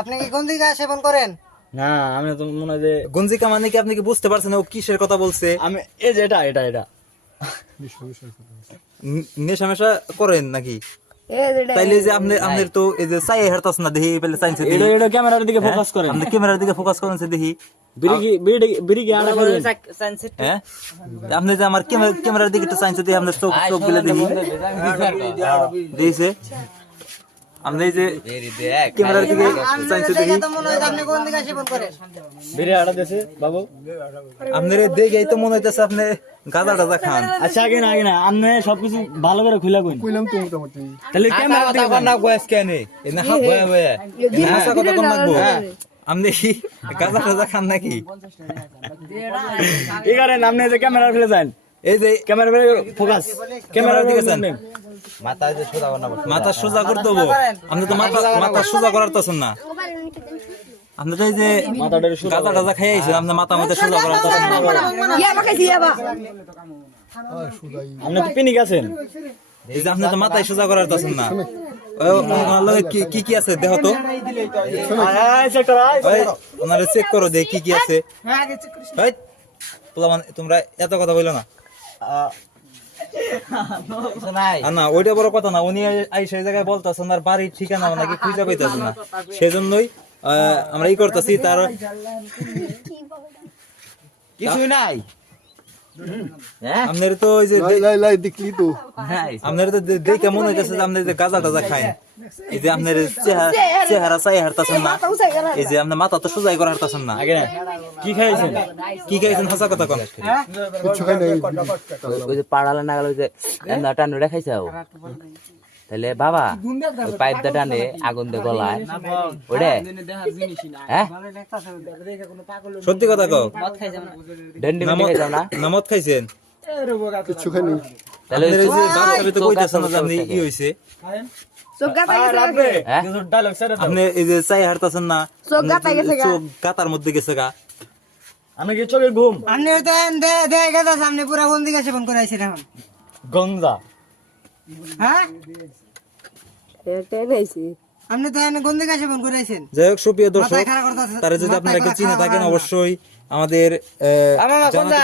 আপনি কি গঞ্জিকা সেবন করেন? না আমি তো মনে হয় যে গঞ্জিকা মানে কি আপনি কি বুঝতে পারছেন ও কিসের কথা বলছে? আমি এই যে এটা নেশা মেশা করেন নাকি? তাইলে যে আপনি আপনার তো এই যে চাই হারতাছ না দেখি পেলে চাইছে এটা ক্যামেরার দিকে ফোকাস করেন। আপনি ক্যামেরার দিকে ফোকাস করেন দেখি। বিড়ি আড়া করেন। হ্যাঁ আপনি যে আমার ক্যামেরার দিকে একটু চাইছে দেখি আপনার চোখ চোখ গুলো দেখি দিয়েছে আপনি এই যে ক্যামেরার দিকে চাইছে দেখি তো মনে হয় আপনি গঞ্জিকা সেবন করেন। বিড়ি আড়া দিয়েছে বাবু। আপনার দেখেই তো মনে হইতেছে আপনি গাঁজা টাজা খান। আচ্ছা আগে না আপনি সবকিছু ভালো করে খুলে কইন। কইলাম তো মোটামুটি। তাহলে ক্যামেরা দিকে কথা না কইস কেন এ না বয়া বয়া হাসা কথা কোন লাগবো আপনি কি গাঁজা টাজা খান নাকি? এখানে আপনি যে ক্যামেরা ফেলে যান, এই যে ক্যামেরা ফোকাস, ক্যামেরার দিকে যান, মাথা সোজা করে দেবো। আপনি তো মাথা সোজা করার তছেন না। আপনি তো এই যে গাঁজা টাজা খাই আইছেন, আপনার মাথা মধ্যে সোজা করার তছেন না। আপনি তো পিনিক আছেন। এই যে আপনি তো মাথায় সোজা করার তছেন না। কি কি আছে দেখো তো, ওনারে চেক করো দেখ কি কি আছে। তোমরা এত কথা বললো না। না ওইটা বড় কথা না, উনি সেই জায়গায় বলতেছেন আর বাড়ির ঠিকানা নাকি খুঁজে পাইতেছেন না, সেজন্যই আমরা ই করতেছি। তার কিছুই নাই। আপনার তো ওই যে লাই দেখলি তো আপনার তো দেখে মনে হইতেছে যে আপনি যে গাঁজা টাজা খায়। এই যে আপনার চেহারা চাই হারতাছেন না, এই যে আপনার মাথা তো সোজাই করে হারতাছেন না। আগে না কি খাইছেন? কি খাইছেন হাসা কথা কোন? কিছু খাই নাই। ওই যে পাড়ালে না গেল ওই যে টানুটা খাইছাও তাহলে বাবা ওই পাইপ দা টানে আগুন দিয়ে গলায় ওরে হ্যাঁ সত্যি কথা কও, ডন্ডি মিটি খাইছাও না না মদ খাইছেন? কিছু খাই নাই। তাহলে আপনার এই যে বাচ্চাবে তো কইতাছেন না যে আপনি ই হইছে, হ্যাঁ আপনি এই যে চাই হারতাছেন না, চোখ গাতার মধ্যে গেছে গা। আমি কি চোখে ঘুম আপনি তো দেয় গেছে আপনি পুরা গঞ্জিকা সেবন করাইছেন এখন। গঙ্গা হ্যাঁ আপনি তো এখন গঞ্জিকা সেবন করাইছেন। যাই হোক সুপ্রিয় দর্শক, মাথায় খারাপ করতেছে, তারা যদি আপনারা মাথায় কেউ চিনে খারাপ থাকেন হবে। অবশ্যই আমাদের